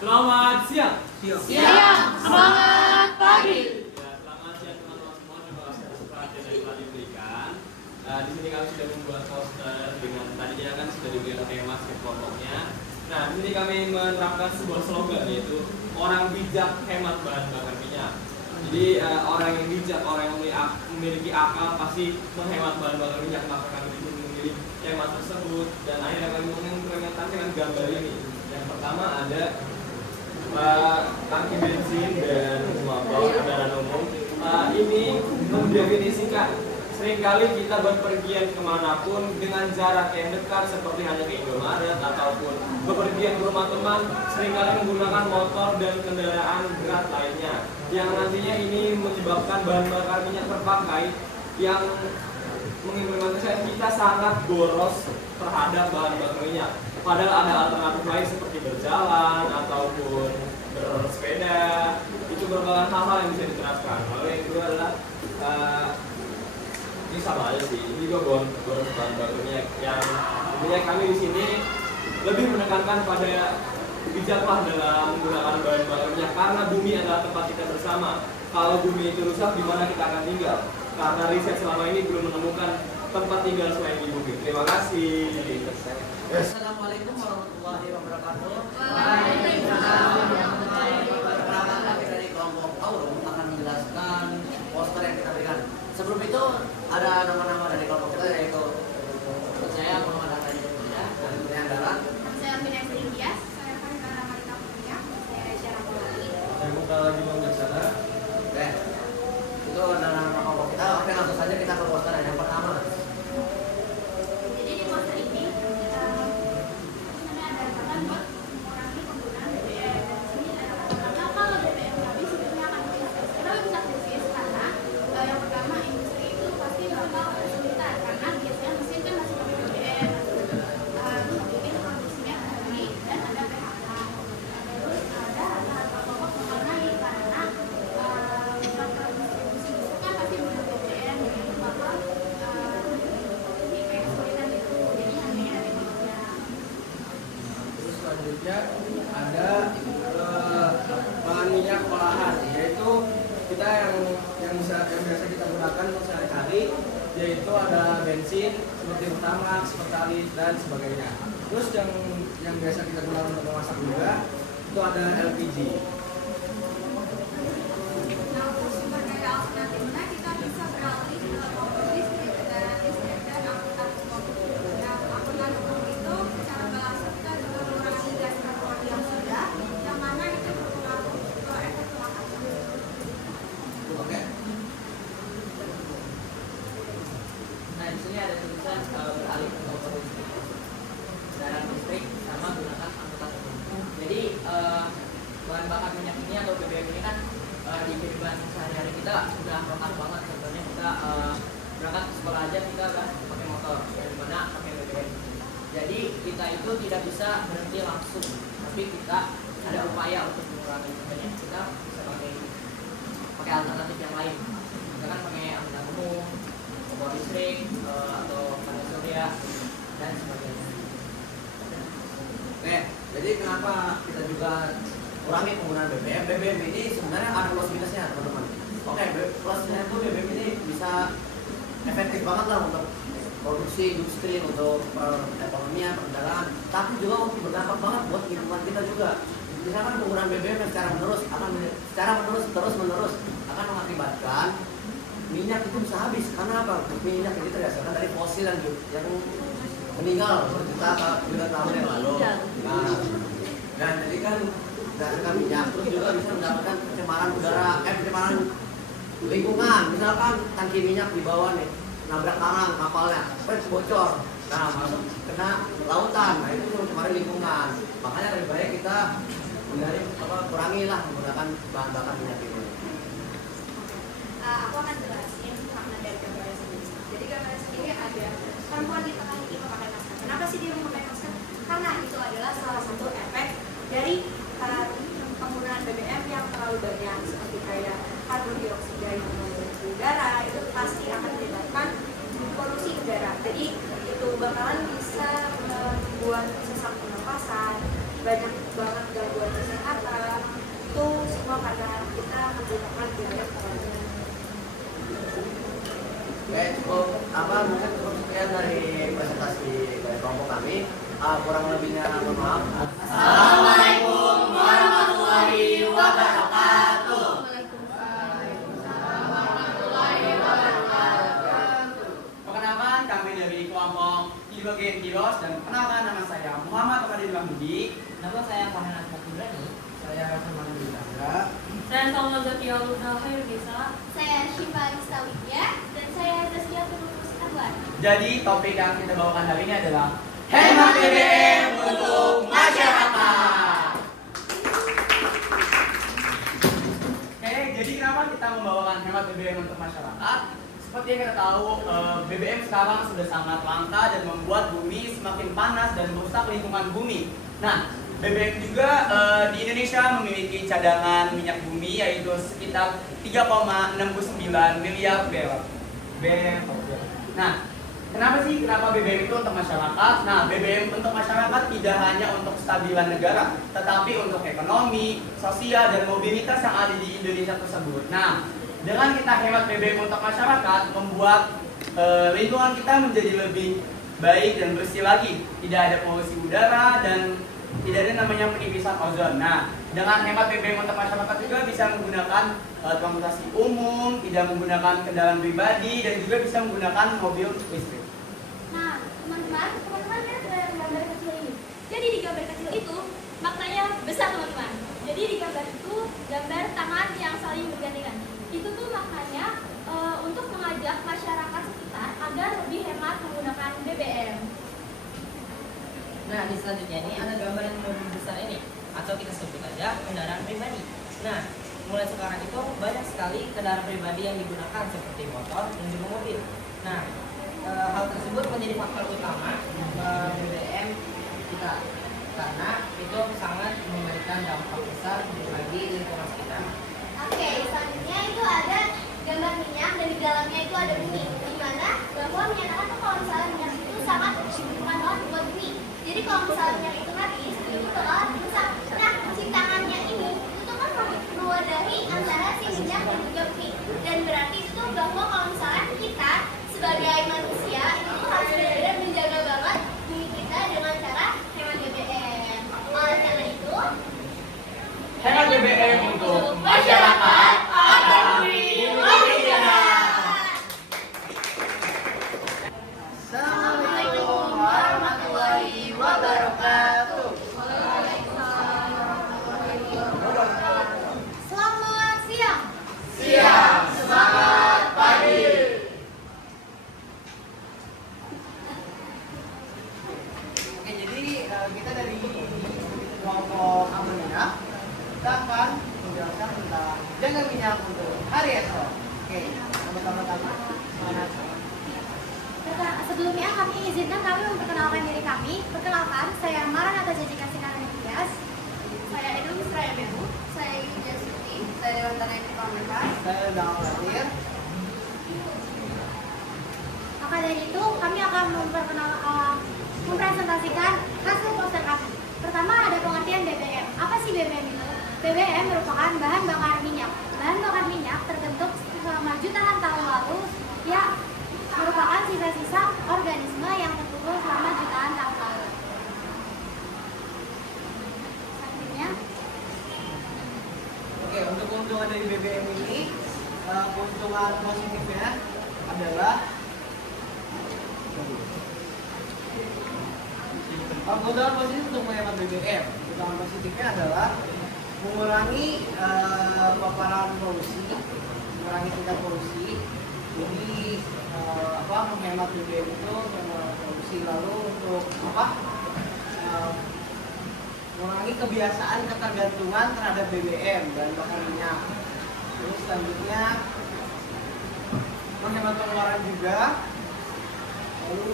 Selamat siang. Siang, semangat pagi. Ya, selamat siang teman-teman semua. Terima kasih atas perhatian yang telah diberikan. Di sini kami sudah membuat poster dengan tadinya kan sudah diberikan tema kelompoknya. Nah, di sini kami menerapkan sebuah slogan, yaitu orang bijak hemat bahan bakar minyak. Jadi orang yang bijak, orang yang memiliki akal pasti menghemat bahan bakar minyak. Maka kami memilih tema tersebut dan akhirnya kami mengimplementasikan dengan gambar ini. Yang pertama ada tangki bensin dan motor kendaraan umum. Ini mendefinisikan seringkali kita berpergian kemanapun dengan jarak yang dekat seperti hanya ke Indomaret ataupun bepergian ke rumah teman, seringkali menggunakan motor dan kendaraan berat lainnya yang nantinya ini menyebabkan bahan bakar minyak terpakai yang mengimplementasikan kita sangat boros terhadap bahan bakar minyak. Padahal ada alternatif lain seperti berjalan ataupun bersepeda. Itu merupakan hal-hal yang bisa diterapkan. Lalu yang kedua adalah ini sama aja sih. Ini juga boros bahan bakar minyak. Yang minyak kami di sini lebih menekankan pada bijaklah dalam menggunakan bahan bakar minyak karena bumi adalah tempat kita bersama. Kalau bumi itu rusak, di mana kita akan tinggal? Karena riset selama ini belum menemukan tempat tinggal selain di bumi. Terima kasih. Assalamualaikum warahmatullahi wabarakatuh. Waalaikumsalam. Perkenalkan, kami dari kelompok Aurum akan menjelaskan poster yang kita berikan. Sebelum itu ada nama-nama dari kelompok kita, yaitu saya Muhammad Hasan Indonesia dan Kurnia Andalan. Saya Alvina Serindias, saya Farida Ramadita Kurnia, saya Syarah Polani. Saya buka lagi Bang Dasara. Oke, itu adalah nama kelompok kita. Oke, langsung saja kita ke poster yang pertama. Jadi di poster ini ada katakan buat mengurangi penggunaan BBM. Dan di sini ada katakan kalau BBM habis hidupnya akan habis. Kenapa bisa krisis? Karena yang pertama industri itu pasti bakal kesulitan karena biasanya mesin kan masih pakai BBM. Terus bikin produksinya sendiri dan ada PHK. Terus ada harga pokok bakal naik karena distribusi itu kan pasti butuh BBM, jadi itu bakal ini kayak kesulitan gitu. Jadi harganya nanti bakal naik. Terus selanjutnya ada bahan minyak olahan, yaitu kita yang biasa kita gunakan untuk sehari-hari, yaitu ada bensin seperti Pertamax, Pertalite dan sebagainya. Terus yang biasa kita gunakan untuk memasak juga itu ada LPG. Nah, untuk sumber daya alternatifnya kita bisa beralih ke mobil listrik dan angkutan umum. Nah, angkutan umum itu secara nggak langsung kita juga mengurangi gas karbon dioksida, yang mana itu berpengaruh ke efek rumah kaca. Oke. Nah, di sini ada tulisan beralih ke motor listrik, kendaraan listrik, sama gunakan angkutan umum. Jadi bahan bakar minyak ini atau BBM ini kan di kehidupan sehari-hari kita sudah melekat banget. Contohnya kita berangkat ke sekolah aja kita kan pakai motor, dari mana pakai BBM. Jadi kita itu tidak bisa berhenti langsung, tapi kita ada upaya untuk mengurangi. Contohnya kita bisa pakai alternatif yang lain. Kita kan pakai angkutan umum, kompor listrik, atau panel surya dan sebagainya. Oke, jadi kenapa kita juga kurangi penggunaan BBM? BBM ini sebenarnya ada plus minusnya, teman-teman. Oke, plusnya itu BBM ini bisa efektif banget lah untuk produksi industri, untuk perekonomian, perdagangan, tapi juga untuk berdampak banget buat lingkungan kita juga. Misalkan penggunaan BBM yang secara menerus terus-menerus akan mengakibatkan minyak itu bisa habis. Karena apa? Minyak ini terhasilkan dari fosil yang meninggal berjuta tahun yang lalu. Nah, jadi kan berdasarkan minyak terus juga bisa mendapatkan pencemaran udara, pencemaran lingkungan. Misalkan tangki minyak di bawah nih, nabrak karang kapalnya, bocor. Nah, masuk kena lautan. Nah, itu mencemari lingkungan. Makanya lebih baik kita kurangilah menggunakan bahan bakar minyak ini. Aku akan jelasin makna dari gambar sendiri. Jadi gambar sendiri ada perempuan di tengah ini memakai masker. Kenapa sih dia memakai masker? Karena itu adalah salah satu efek dari penggunaan BBM yang terlalu banyak, seperti kayak karbon dioksida yang mengandung di udara, itu pasti akan menyebabkan polusi udara. Jadi itu bakalan bisa membuat sesak pernapasan, banyak banget gangguan kesehatan Oke, cukup mungkin cukup sekian dari presentasi dari kelompok kami. Kurang lebihnya mohon maaf. Assalamualaikum warahmatullahi wabarakatuh. Perkenalkan, kami dari kelompok Hidrogen Kiros dan perkenalkan nama saya Muhammad Kamadil Mahmudi. Nama saya Farhan Asmat Ibrani. Saya Rahman Bidangga. Saya Salma Zakia Luna Khairunisa. Saya Syifa Istawiyah dan saya Zaskia Turus Abad. Jadi topik yang kita bawakan hari ini adalah hemat BBM untuk masyarakat. Oke, jadi kenapa kita membawakan hemat BBM untuk masyarakat? Seperti yang kita tahu, BBM sekarang sudah sangat langka dan membuat bumi semakin panas dan merusak lingkungan bumi. Nah, BBM juga di Indonesia memiliki cadangan minyak bumi yaitu sekitar 3,69 miliar barrel. Nah, kenapa BBM itu untuk masyarakat? Nah, BBM untuk masyarakat tidak hanya untuk kestabilan negara, tetapi untuk ekonomi, sosial, dan mobilitas yang ada di Indonesia tersebut. Nah, dengan kita hemat BBM untuk masyarakat, membuat lingkungan kita menjadi lebih baik dan bersih lagi. Tidak ada polusi udara dan tidak ada namanya penipisan ozon. Nah, dengan hemat BBM untuk masyarakat juga bisa menggunakan transportasi umum, tidak menggunakan kendaraan pribadi, dan juga bisa menggunakan mobil listrik. Nah, teman-teman lihat gambar kecil ini. Jadi di gambar kecil itu maknanya besar, teman-teman. Jadi di gambar itu gambar tangan yang saling bergandengan. Itu tuh maknanya untuk mengajak masyarakat sekitar agar lebih hemat menggunakan BBM. Nah, di selanjutnya ini ada gambar yang lebih besar ini, atau kita sebut aja kendaraan pribadi. Nah, mulai sekarang itu banyak sekali kendaraan pribadi yang digunakan seperti motor dan juga mobil. Nah, hal tersebut menjadi faktor utama BBM kita, karena itu sangat memberikan dampak besar bagi lingkungan sekitar. Oke, selanjutnya itu ada gambar minyak dan di dalamnya itu ada bumi. Di mana bahwa menyatakan tuh kalau misalnya minyak itu sangat dibutuhkan banget buat bumi. Jadi kalau misalnya minyak itu habis, itu bakalan rusak. Nah, si tangannya ini itu kan mewadahi antara si minyak dan juga bumi. Dan berarti itu bahwa kalau misalnya kita sebagai manusia itu harus benar-benar menjaga banget bumi kita dengan cara hemat BBM. Oleh karena itu, Hemat BBM untuk masyarakat agar bumi lebih sehat. Assalamualaikum warahmatullahi wabarakatuh. selamat siang. Siap, semangat pagi. Oke, jadi kita dari kelompok Amanina kita akan menjelaskan tentang jaga minyak untuk hari esok. Oke, pertama-tama semangat. Sebelumnya kami izinkan kami memperkenalkan diri kami. Perkenalkan, saya Maranatha Jajika Sinaranias. Saya Edu Misraya Bebu. Saya Yuja Suti. Saya Dewantara Epikamekan. Saya udah khawatir. Maka dari itu, kami akan mempresentasikan hasil poster kami. Pertama ada pengertian BBM. Apa sih BBM itu? BBM merupakan bahan bakar minyak. Bahan bakar minyak terbentuk selama jutaan tahun lalu, ya merupakan sisa-sisa organisme yang terkumpul selama jutaan tahun lalu. Selanjutnya, Oke, untuk keuntungan dari BBM ini, keuntungan positifnya adalah keuntungan positif untuk menghemat BBM. Keuntungan positifnya adalah mengurangi paparan polusi, mengurangi tingkat polusi. Jadi menghemat BBM itu mengurangi polusi, lalu untuk mengurangi kebiasaan ketergantungan terhadap BBM dan bakar minyak. Terus selanjutnya menghemat pengeluaran juga. Lalu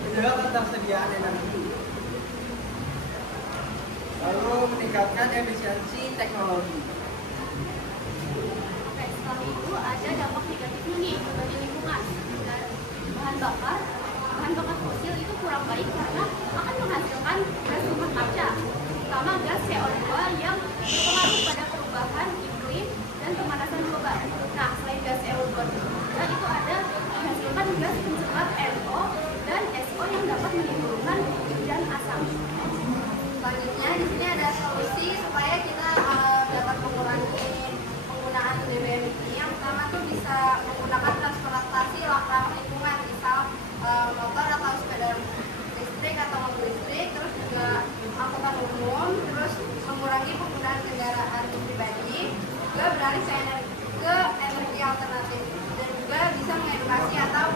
menjaga ketersediaan energi. Lalu meningkatkan efisiensi teknologi. oke, setelah itu ada dampak negatifnya nih bagi lingkungan. Dan bahan bakar bahan bakar fosil itu kurang baik karena akan menghasilkan gas rumah kaca, terutama gas CO2 yang berpengaruh pada perubahan iklim dan pemanasan global. Nah, selain gas CO2 juga itu ada menghasilkan gas pencemar NO dan SO yang dapat menimbulkan hujan asam. Selanjutnya di sini ada solusi supaya kita dapat mengurangi penggunaan BBM ini. Yang pertama tuh bisa menggunakan transportasi ramah lingkungan, misal motor atau sepeda listrik atau mobil listrik, terus juga angkutan umum, terus mengurangi penggunaan kendaraan pribadi, juga beralih ke energi alternatif, dan juga bisa mengedukasi atau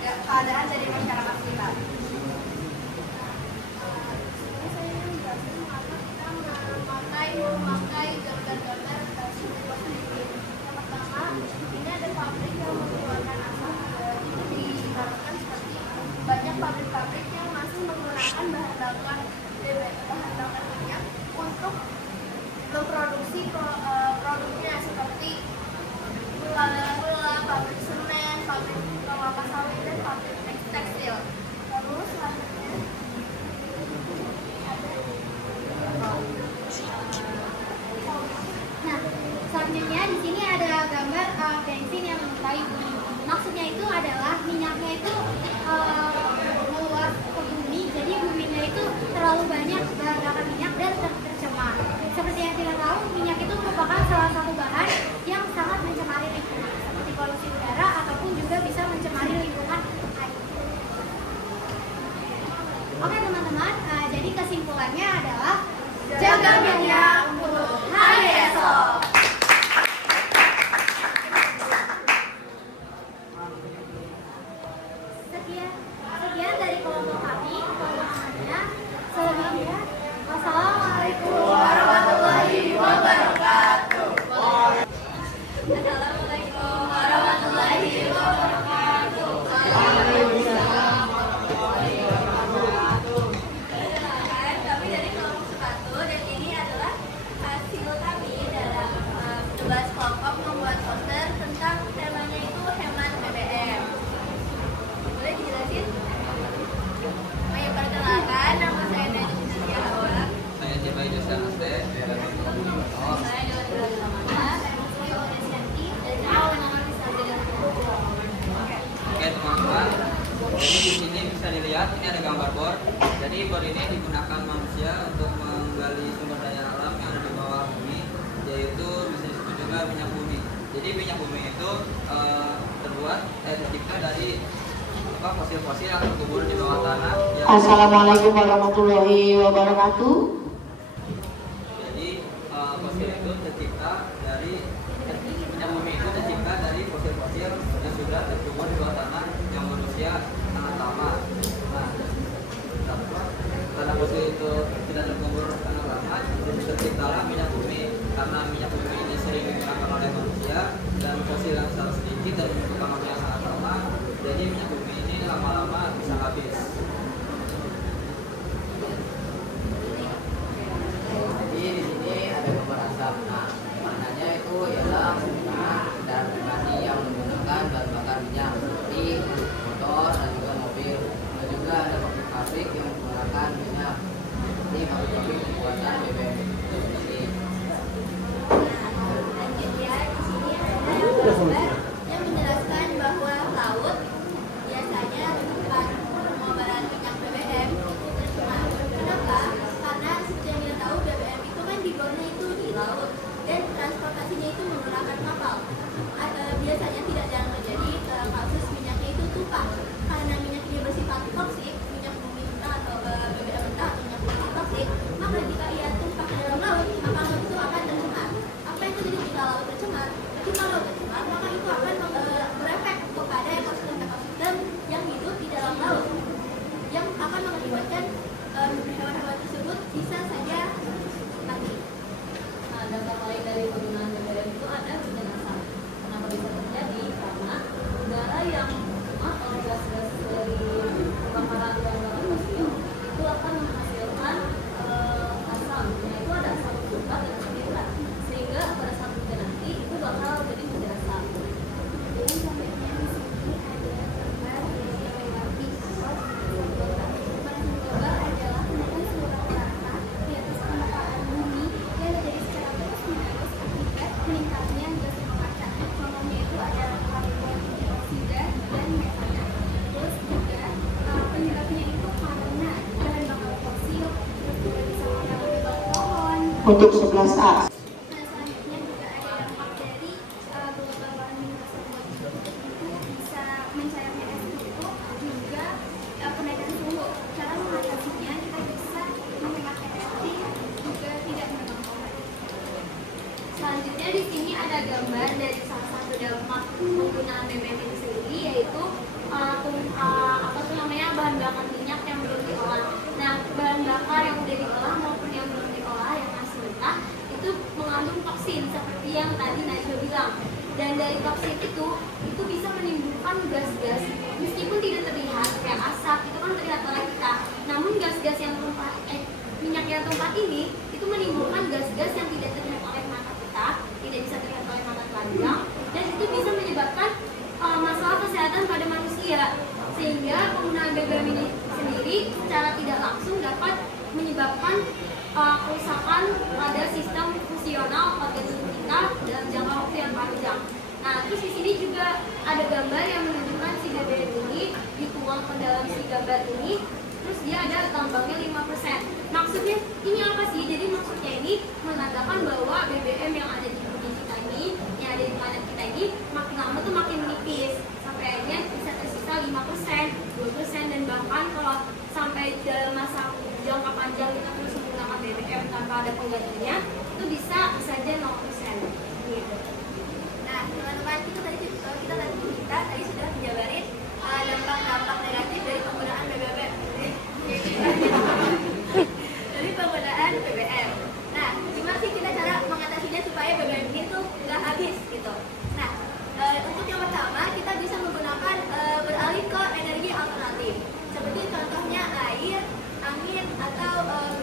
keadaan dari masyarakat sekitar. Memakai gambar-gambar sumber sendiri. Yang pertama, ini ada pabrik yang mengeluarkan asap. Itu diharapkan seperti banyak pabrik-pabrik yang masih menggunakan bahan bakar minyak untuk memproduksi produknya seperti gula, pabrik semen, pabrik kelapa sawit, dan pabrik tekstil. Terus selanjutnya selanjutnya di sini ada gambar bensin yang melukai bumi. Maksudnya itu adalah minyaknya itu meluap ke bumi, jadi buminya itu terlalu banyak bahan bakar minyak dan tercemar. Seperti yang kita tahu, minyak itu merupakan salah satu bahan yang sangat mencemari lingkungan, seperti polusi udara ataupun juga bisa mencemari lingkungan air. Oke teman-teman, jadi kesimpulannya adalah jaga minyak untuk hari esok. Sekian dari kelompok kami, kelompoknya. Selebihnya, wassalamualaikum warahmatullahi wabarakatuh. Assalamualaikum warahmatullahi wabarakatuh. Kami dari kelompok 1 dan ini adalah hasil kami dalam 11 kelompok membuat poster tentang temanya itu hemat BBM. Boleh dijelasin? Ayo perkenalkan, nama saya Najib Nadia Hawa. Saya Jibai Josan Asde. Saya Dewan Rahmat. Saya Odesanti dan saya Wenangan Isabel. Oke teman-teman, jadi di sini bisa dilihat ini ada gambar bor. Jadi bor ini digunakan manusia untuk menggali sumber daya alam yang ada di bawah bumi, yaitu bisa disebut juga minyak bumi. Jadi minyak bumi itu tercipta dari fosil-fosil yang terkubur di bawah tanah. Assalamualaikum warahmatullahi wabarakatuh. Jadi fosil itu tercipta dari minyak bumi itu tercipta dari fosil-fosil yang sudah terkubur di bawah tanah yang manusia sangat lama. Nah, karena fosil itu tidak terkubur sangat lama, terciptalah minyak bumi. Karena minyak bumi ini sering digunakan oleh manusia dan fosil yang sangat sedikit dan membutuhkan waktu yang sangat lama, jadi minyak bumi ini lama-lama bisa habis. Jadi di sini ada gambar asap. Nah, maknanya itu ialah penggunaan kendaraan pribadi yang menggunakan bahan bakar minyak seperti motor dan juga mobil. Dan juga ada pabrik-pabrik yang menggunakan minyak seperti pabrik-pabrik pembuatan BBM. Yang menjelaskan bahwa laut biasanya tempat pengobaran minyak BBM itu tercemar. Kenapa? Karena seperti yang kita tahu BBM itu kan dibornya itu di laut dan transportasinya itu menggunakan kapal. Biasanya tidak jarang terjadi kasus minyaknya itu tumpah. Karena minyak ini bersifat toksik, minyak bumi mentah atau BBM mentah atau minyak bumi toksik, maka jika ia tumpah Untuk 11A. Nah, selanjutnya juga ada dampak dari global warming tersebut. Itu bisa mencairnya es itu juga kenaikan suhu. Cara mengatasinya kita bisa menghemat energi juga tidak menambah. Selanjutnya di sini ada gambar dari salah satu dampak penggunaan BBM itu sendiri, yaitu bahan bakar minyak yang belum diolah. Nah, bahan bakar yang sudah diolah maupun yang belum diolah yang masih mentah itu mengandung toksin seperti yang tadi Najwa bilang. Dan dari toksin itu bisa menimbulkan gas-gas meskipun tidak terlihat kayak asap, itu kan terlihat oleh kita. Namun gas-gas yang tumpah minyak yang tumpah ini itu menimbulkan gas-gas yang tidak terlihat oleh mata kita, tidak bisa terlihat oleh mata telanjang, dan itu bisa menyebabkan masalah kesehatan pada manusia. Sehingga penggunaan BBM ini sendiri secara tidak langsung dapat menyebabkan kerusakan pada sistem fungsional organisme kita dalam jangka waktu yang panjang. Nah, terus di sini juga ada gambar yang menunjukkan si BBM ini dituang ke dalam si gambar ini. Terus dia ada tambangnya 5%. Maksudnya ini apa sih? Jadi maksudnya ini menandakan bahwa BBM yang ada di bumi kita ini, yang ada di planet kita ini, makin lama tuh makin menipis. Sampai akhirnya bisa tersisa 5%, 2%, dan bahkan kalau sampai dalam masa jangka panjang kita terus menggunakan BBM tanpa ada penggantinya, itu bisa saja 0%. Gitu. Nah, teman-teman, kita tadi sudah menjabarin dampak-dampak negatif dari penggunaan BBM. Dari penggunaan BBM. Nah, gimana sih kita cara mengatasinya supaya BBM itu nggak habis gitu? Nah, untuk yang pertama kita bisa menggunakan beralih ke energi alternatif seperti contohnya air, angin, atau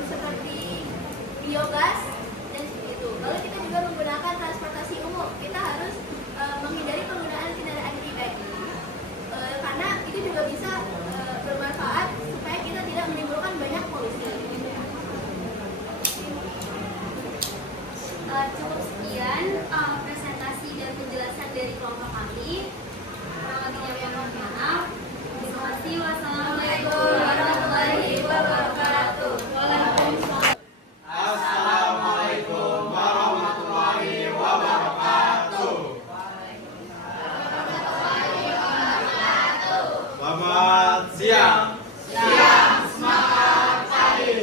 seperti biogas dan seperti itu. Lalu kita juga menggunakan transportasi umum. Kita harus menghindari penggunaan kendaraan pribadi karena itu juga bisa bermanfaat supaya kita tidak menimbulkan banyak polusi. Cukup sekian presentasi dan penjelasan dari kelompok kami. Kurang lebihnya mohon maaf. Terima kasih. Wassalamualaikum warahmatullahi wabarakatuh. Waalaikumsalam. Assalamualaikum warahmatullahi wabarakatuh. Selamat siang. Semangat pagi.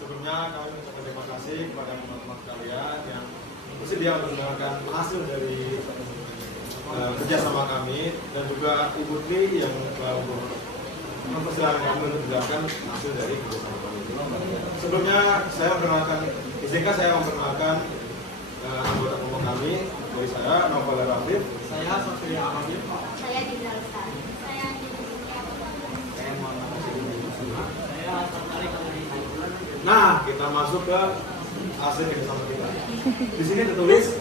Sebelumnya kami mengucapkan terima kasih kepada teman-teman kalian yang bersedia untuk mendengarkan hasil dari kerjasama kami, dan juga Ibu Tri yang telah mempersilahkan kami untuk mendengarkan hasil dari kerjasama kami. Sebelumnya saya memperkenalkan anggota kelompok kami. Dari saya Novel Rafif, saya Sofia Amadil, Saya Dinda Lestari. Saya Nah, kita masuk ke hasil kerjasama kita. Di sini tertulis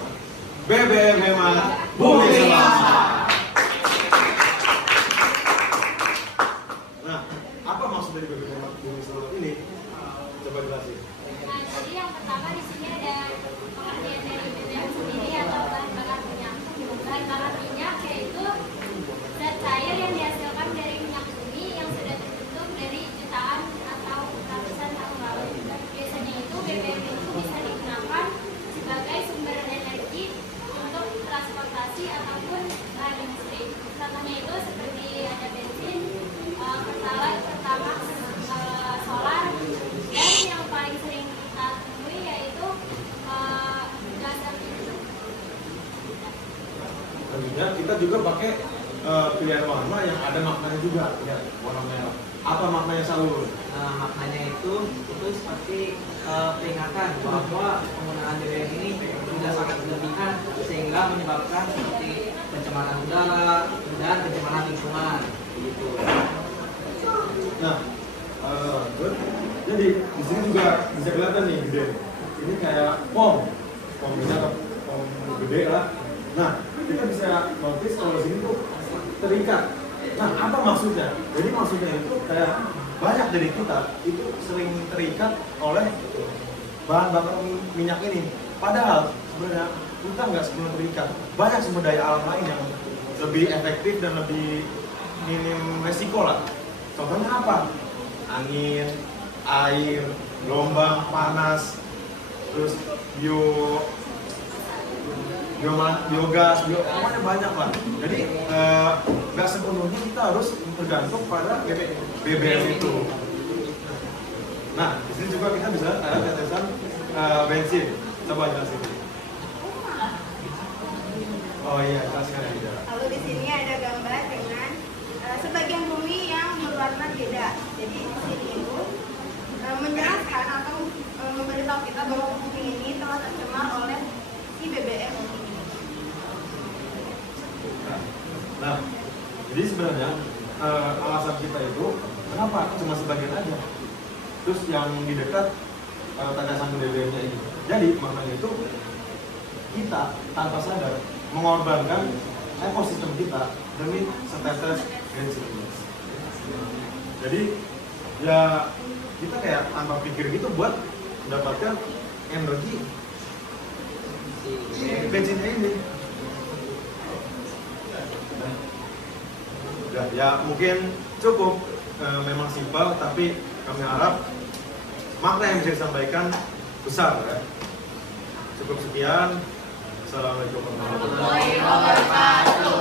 BBM hemat, bumi selamat. Nah, apa maksud dari BBM hemat, bumi selamat ini? Coba jelasin. Nah, jadi yang pertama di sini ada pengertian dari BBM sendiri atau bahan bakar minyak. Bahan bakar minyak yaitu zat cair yang dihasilkan dari minyak bumi yang sudah terbentuk dari jutaan atau ratusan tahun lalu. Biasanya itu BBM itu bisa digunakan sebagai sumber energi untuk transportasi ataupun bahan listrik. Contohnya itu seperti ada bensin, pertalite, pertamax, solar, dan yang paling sering kita temui yaitu gas LPG. Selanjutnya kita juga pakai pilihan warna yang ada maknanya juga. Lihat, warna merah. Apa maknanya, Saul? Maknanya itu seperti peringatan bahwa penggunaan BBM ini sudah sangat berlebihan sehingga menyebabkan seperti pencemaran udara dan pencemaran lingkungan. Gitu. Nah, jadi di sini juga bisa kelihatan nih gede. Ini kayak pom gede lah. Nah, kita bisa notice kalau di sini tuh terikat. Nah, apa maksudnya? Jadi maksudnya itu kayak banyak dari kita itu sering terikat oleh bahan bakar minyak ini. Padahal sebenarnya kita nggak sepenuhnya terikat. Banyak sumber daya alam lain yang lebih efektif dan lebih minim resiko lah. Contohnya apa? Angin, air, gelombang, panas, terus biogas, pokoknya banyak lah. Jadi nggak sepenuhnya kita harus tergantung pada BBM itu. Nah, di sini juga kita bisa ada tetesan bensin. Coba jelasin. Oh iya, jelaskan ya. Lalu di sini ada gambar dengan sebagian bumi yang berwarna beda. Jadi di sini itu menjelaskan atau memberitahu kita bahwa bumi ini telah tercemar oleh si BBM ini. Nah, jadi sebenarnya alasan kita itu kenapa cuma sebagian aja. Terus yang di dekat tetesan BBM-nya ini. Jadi maknanya itu kita tanpa sadar mengorbankan ekosistem kita demi setetes bensin. Jadi ya kita kayak tanpa pikir gitu buat mendapatkan energi bensinnya ini. Ya mungkin cukup memang simpel, tapi kami harap makna yang bisa disampaikan besar ya. Cukup sekian. Assalamualaikum warahmatullahi wabarakatuh.